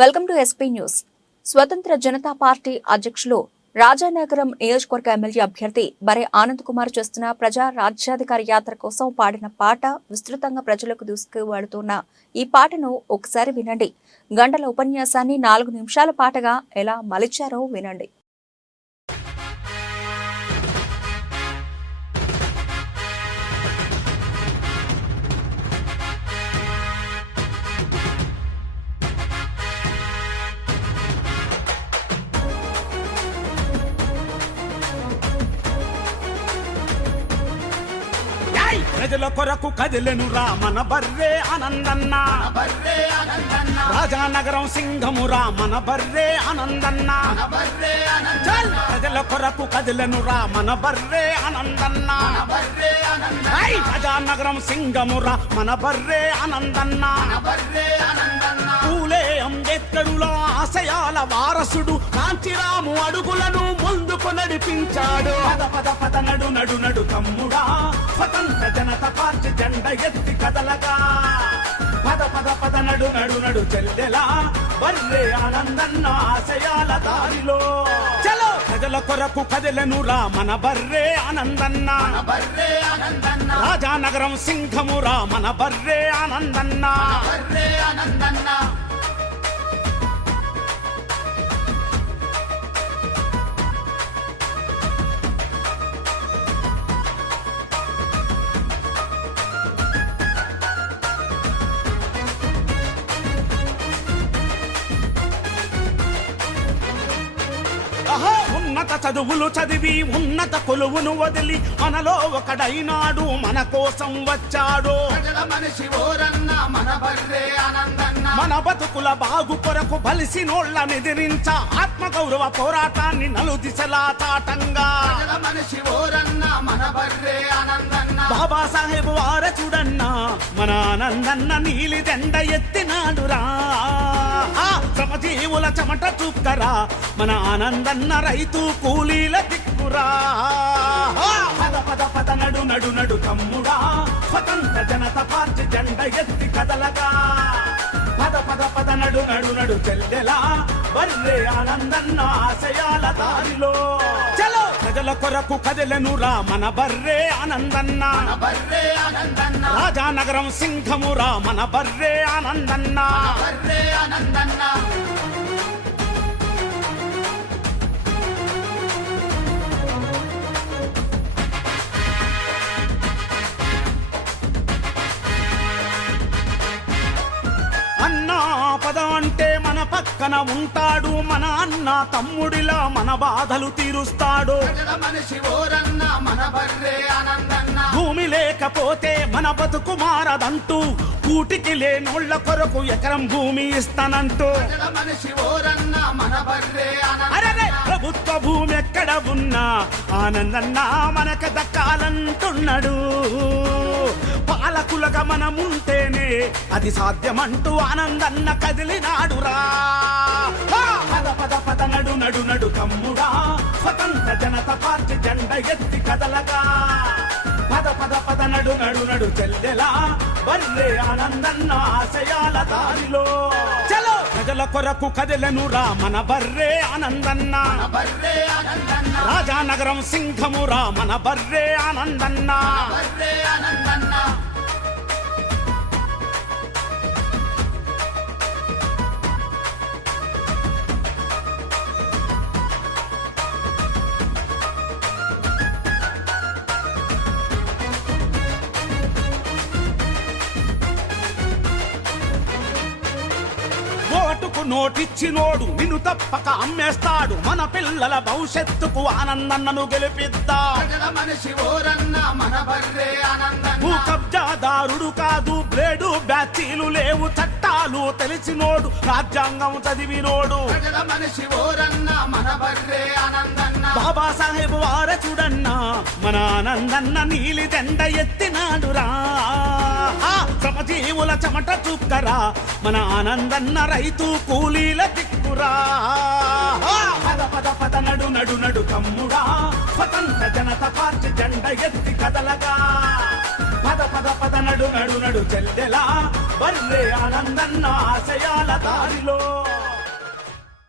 Welcome to SP news. స్వతంత్ర Janata party అధ్యక్షులు రాజానగరం నియోజకవర్గ ఎమ్మెల్యే అభ్యర్థి బరే ఆనంద్ కుమార్ చేస్తున్న ప్రజా రాజ్యాధికార యాత్ర కోసం పాడిన పాట విస్తృతంగా ప్రజలకు దూసుకువెడుతున్న ఈ పాటను ఒకసారి వినండి. గంటల ఉపన్యాసాన్ని 4 నిమిషాల పాటగా ఎలా మలిచారో వినండి. ప్రజల కొరకు కదిలెను రా మన బర్రే ఆనందన్న, రాజానగరం సింహము రా మన బర్రే ఆనందన్న. ప్రజల కొరకు కదిలెను రా మన బర్రే ఆనందన్న, రాజానగరం సింహము రా మన బర్రే ఆనందన్న. పూలే అంబేద్కరుల ఆశయాల వారసుడు కాంతిరాము అడుగులను ముందుకు నడిపించాడు. పద పద పద నడు నడు నడు తమ్ముడా, స్వతంత్ర జనతా పార్టీ జెండ ఎత్తి కదలగా. పద పద పద నడు నడు నడు చెల్లెలా, బర్రే ఆనందన్న ఆశయాల దారిలో. చలో ప్రజల కొరకు కదిలెను రా మన బర్రే ఆనందన్న, రాజానగరం సింహము రా మన బర్రే ఆనందన్న. ఉన్నత చదువులు చదివి ఉన్నత కొలువును వదిలి మనలో ఒకడైనాడు, మన కోసం వచ్చాడు. మన బతుకుల బాగు కొరకు బలిసినోళ్ళ నిదిరించ ఆత్మగౌరవ పోరాటాన్ని నలుదిశలా తాటంగా. బాబాసాహెబ్ వార చూడన్నా మన ఆనందన్న నీలి దండ ఎత్తినాడురా. శ్రమజీవుల చెమట చుక్కరా మన ఆనందన్న, రైతు కూలీల దిక్కురా. పద పద పద నడు నడు నడు తమ్ముడా, స్వతంత్ర జనతా పార్టీ జెండ ఎత్తి కదలగా. పద పద పద నడు నడు నడు చెల్లెలా, బర్రే ఆనందన్న ఆశయాల దారిలో. చలో ప్రజల కొరకు కదిలెను రా మన బర్రే ఆనందన్న, రాజానగరం సింహము రా మన బర్రే ఆనందన్న. అన్నా పద అంటే మన పక్కన ఉంటాడు, మన అన్న తమ్ముడిలా మన బాధలు తీరుస్తాడు. భూమి లేకపోతే మన బతుకు మారదంటూ, కూటికి లేనోళ్ల కొరకు ఎకరం భూమి ఇస్తానంటూ. అరే ప్రభుత్వ భూమి ఎక్కడ ఉన్నా ఆనందన్న మనకు దక్కాలంటున్నాడు. పాలకులుగా మనముంటేనే అది సాధ్యమంటూ ఆనందన్న కదిలినాడురా. పద పద పద నడు నడు నడు తమ్ముడా, స్వతంత్ర జనతా పార్టీ జెండ ఎత్తి కదలగా. పద పద పద నడు నడు నడు చెల్లెలా, బర్రే ఆనందన్న ఆశయాల దారిలో. చలో ప్రజల కొరకు కదిలెను రా మన బర్రే ఆనందన్న, రాజానగరం సింహము రా మన బర్రే ఆనందన్న. ఓటుకు నోటిచ్చినోడు నిన్ను తప్పక అమ్మేస్తాడు, మన పిల్లల భవిష్యత్తుకు ఆనందన్నను గెలిపిద్దా. భూ కబ్జాదారుడు కాదు, బ్లేడు బ్యాచీలు లేవు, చట్టాలు తెలిసినోడు, రాజ్యాంగం చదివినోడు. బాబాసాహెబ్ వార చూడన్నా మన ఆనందన్న నీలి దండ ఎత్తినాడురా. శ్రమజీవుల చెమట చుక్కరా మన ఆనందన్న, రైతు కూలీల దిక్కురా. పద పద పద నడు నడు నడు తమ్ముడా, స్వతంత్ర జనతా పార్టీ జెండ ఎత్తి కదలగా. పద పద పద నడు నడు నడు చెల్లెలా, బర్రే ఆనందన్న ఆశయాల దారిలో.